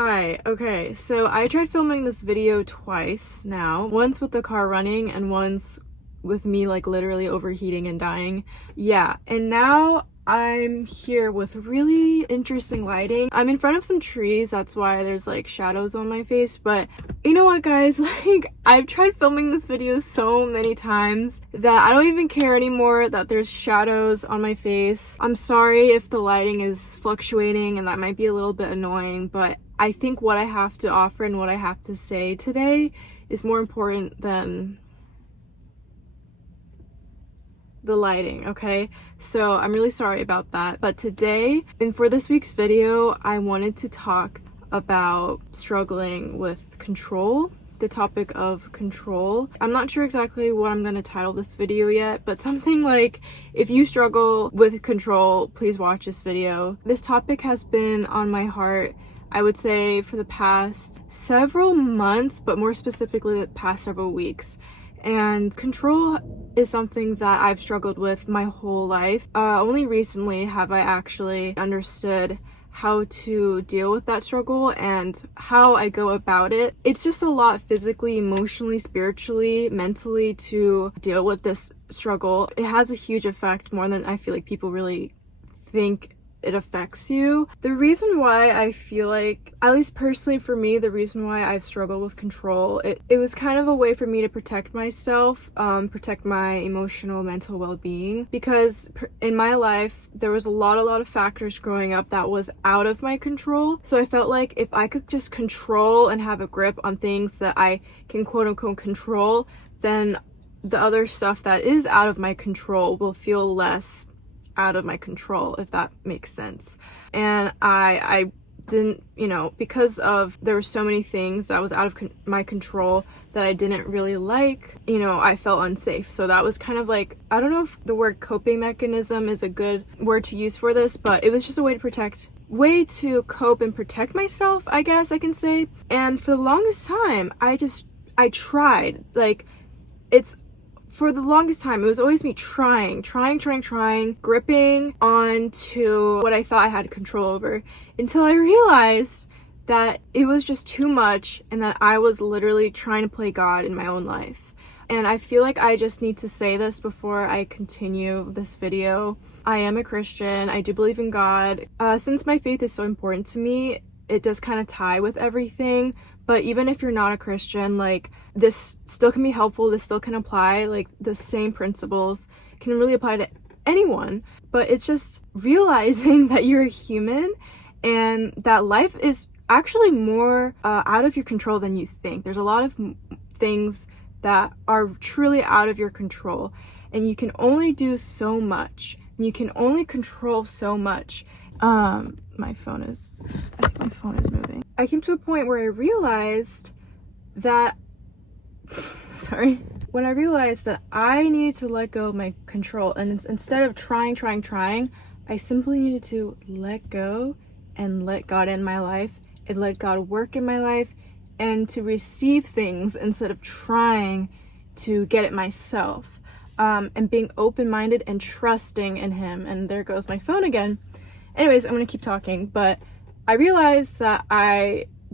Hi, okay, so I tried filming this video twice now. Once with the car running and once with me like literally overheating and dying. Yeah, and now I'm here with really interesting lighting. I'm in front of some trees, that's why there's like shadows on my face, but you know what guys, like I've tried filming this video so many times that I don't even care anymore that there's shadows on my face. I'm sorry if the lighting is fluctuating and that might be a little bit annoying, but I think what I have to offer and what I have to say today is more important than the lighting, okay? So I'm really sorry about that. But today, and for this week's video, I wanted to talk about struggling with control, the topic of control. I'm not sure exactly what I'm gonna title this video yet, but something like, if you struggle with control, please watch this video. This topic has been on my heart, I would say, for the past several months, but more specifically the past several weeks. And control is something that I've struggled with my whole life. Only recently have I actually understood how to deal with that struggle and how I go about it. It's just a lot physically, emotionally, spiritually, mentally to deal with this struggle. It has a huge effect, more than I feel like people really think it affects you. The reason why I feel like, at least personally for me, the reason why I've struggled with control, it was kind of a way for me to protect myself, protect my emotional, mental well-being, because in my life there was a lot of factors growing up that was out of my control. So I felt like if I could just control and have a grip on things that I can quote-unquote control, then the other stuff that is out of my control will feel less out of my control, if that makes sense. And I didn't, because of there were so many things that was out of my control that I didn't really like, I felt unsafe. So that was kind of like, I don't know if the word coping mechanism is a good word to use for this, but it was just a way to cope and protect myself, I guess I can say. And for the longest time, I tried, for the longest time, it was always me trying, gripping onto what I thought I had control over, until I realized that it was just too much and that I was literally trying to play God in my own life. And I feel like I just need to say this before I continue this video. I am a Christian. I do believe in God. Since my faith is so important to me, it does kind of tie with everything. But even if you're not a Christian, like, this still can be helpful, this still can apply, like, the same principles can really apply to anyone. But it's just realizing that you're a human and that life is actually more out of your control than you think. There's a lot of things that are truly out of your control, and you can only do so much, and you can only control so much. I think my phone is moving. I came to a point where I realized that, when I realized that I needed to let go of my control, and instead of trying, I simply needed to let go and let God in my life and let God work in my life, and to receive things instead of trying to get it myself, and being open-minded and trusting in Him. And there goes my phone again. Anyways, I'm gonna keep talking, but I realized that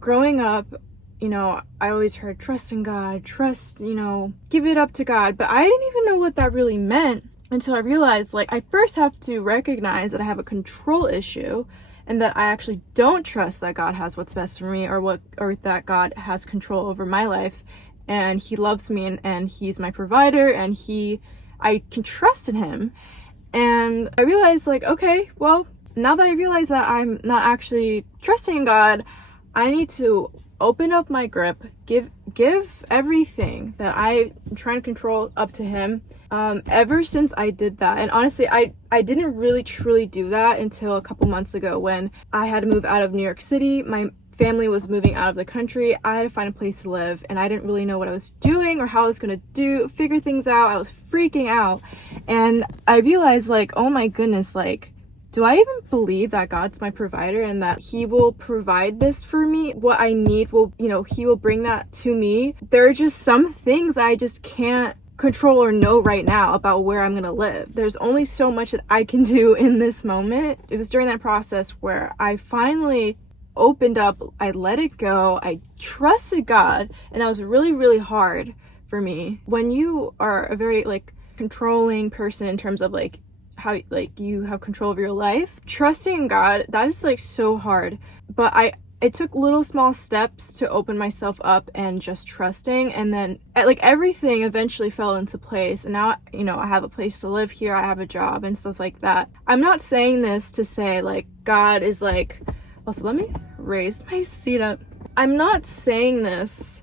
growing up, I always heard trust in God, give it up to God, but I didn't even know what that really meant until I realized, I first have to recognize that I have a control issue and that I actually don't trust that God has what's best for me, or that God has control over my life, and He loves me, and He's my provider, and I can trust in Him. And I realized, okay, well, now that I realize that I'm not actually trusting in God, I need to open up my grip, give everything that I'm trying to control up to Him. Ever since I did that, and honestly, I didn't really truly do that until a couple months ago when I had to move out of New York City. My family was moving out of the country. I had to find a place to live, and I didn't really know what I was doing or how I was gonna figure things out. I was freaking out, and I realized, oh my goodness, do I even believe that God's my provider and that He will provide this for me? What I need He will bring that to me. There are just some things I just can't control or know right now about where I'm gonna live. There's only so much that I can do in this moment. It was during that process where I finally opened up, I let it go, I trusted God, and that was really, really hard for me. When you are a very like controlling person in terms of like how like you have control of your life, trusting in God, that is like so hard. But it took little small steps to open myself up and just trusting, and then like everything eventually fell into place. And now, you know, I have a place to live here, I have a job and stuff like that. I'm not saying this to say like God is like, also let me raise my seat up. I'm not saying this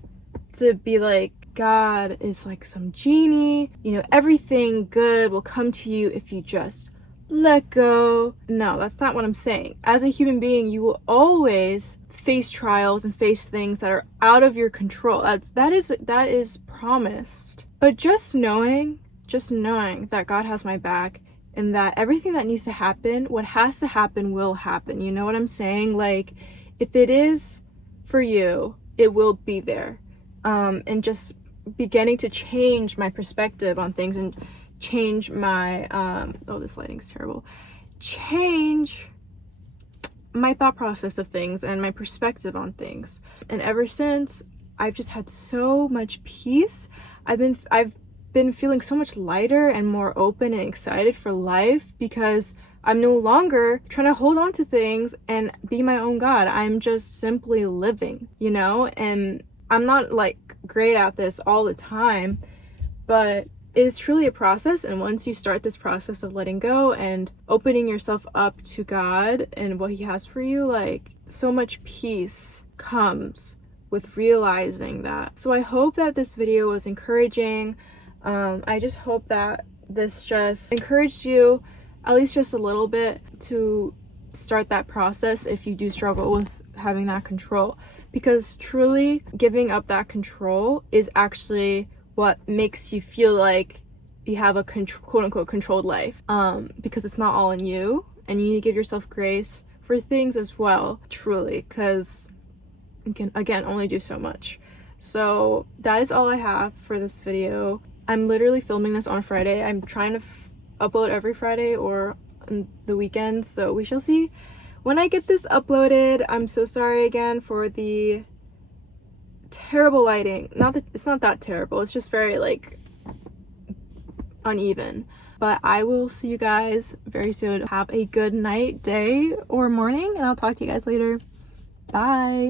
to be like God is like some genie, you know, everything good will come to you if you just let go. No, that's not what I'm saying. As a human being, you will always face trials and face things that are out of your control. That is promised. But just knowing that God has my back, and that everything that needs to happen, what has to happen will happen. You know what I'm saying? Like, if it is for you, it will be there. And just beginning to change my perspective on things and change my oh, this lighting's terrible. Change my thought process of things and my perspective on things. And ever since, I've just had so much peace. I've been feeling so much lighter and more open and excited for life, because I'm no longer trying to hold on to things and be my own God. I'm just simply living, you know? And I'm not like great at this all the time, but it is truly a process. And once you start this process of letting go and opening yourself up to God and what He has for you, like, so much peace comes with realizing that. So I hope that this video was encouraging. I just hope that this just encouraged you at least just a little bit to start that process if you do struggle with having that control, because truly giving up that control is actually what makes you feel like you have a quote-unquote controlled life, because it's not all in you, and you need to give yourself grace for things as well, truly, because you can, again, only do so much. So that is all I have for this video. I'm literally filming this on Friday. I'm trying to upload every Friday or on the weekends, so we shall see when I get this uploaded. I'm so sorry again for the terrible lighting. Not that it's not that terrible, it's just very like uneven. But I will see you guys very soon. Have a good night, day, or morning, and I'll talk to you guys later. Bye.